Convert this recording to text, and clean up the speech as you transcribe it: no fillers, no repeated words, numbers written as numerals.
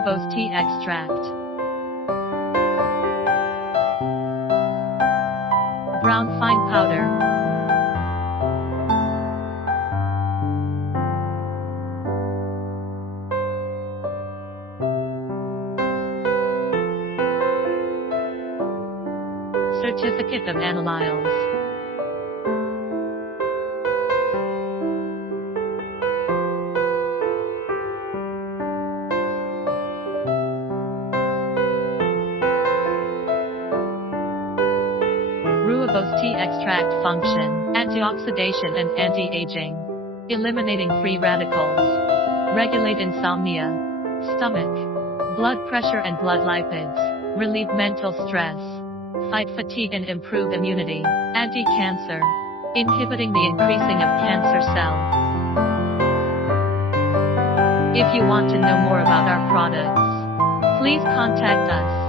Rooibos tea extract. Brown fine powder. Certificate of Analyls. Rooibos tea extract function: antioxidation and anti-aging. Eliminating free radicals. Regulate insomnia, stomach, blood pressure and blood lipids. Relieve mental stress. Fight fatigue and improve immunity. Anti-cancer. Inhibiting the increasing of cancer cells. If you want to know more about our products, please contact us.